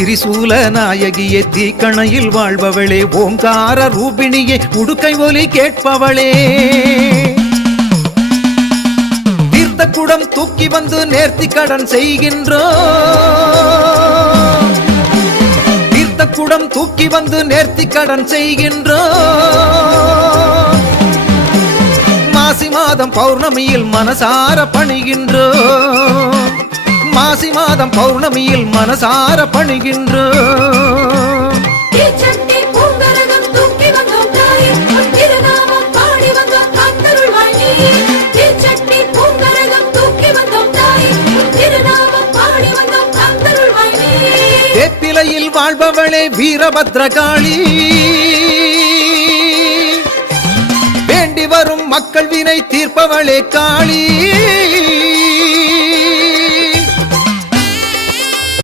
திரிசூல நாயகியே தீக்கணையில் வாழ்பவளே ஓங்கார ரூபிணியே உடுக்கை ஒலி கேட்பவளே தீர்த்த குடம் தூக்கி வந்து நேர்த்தி கடன் செய்கின்றோம் தீர்த்த குடம் தூக்கி வந்து நேர்த்தி கடன் செய்கின்றோம் மாசி மாதம் பௌர்ணமியில் மனசார பணிகின்றோம் மாசி மாதம் பௌர்ணமியில் மனசார பணிகின்றோம் வேப்பிலையில் வாழ்பவளே வீரபத்ரகாளி வேண்டி வரும் மக்கள் வினை தீர்ப்பவளே காளி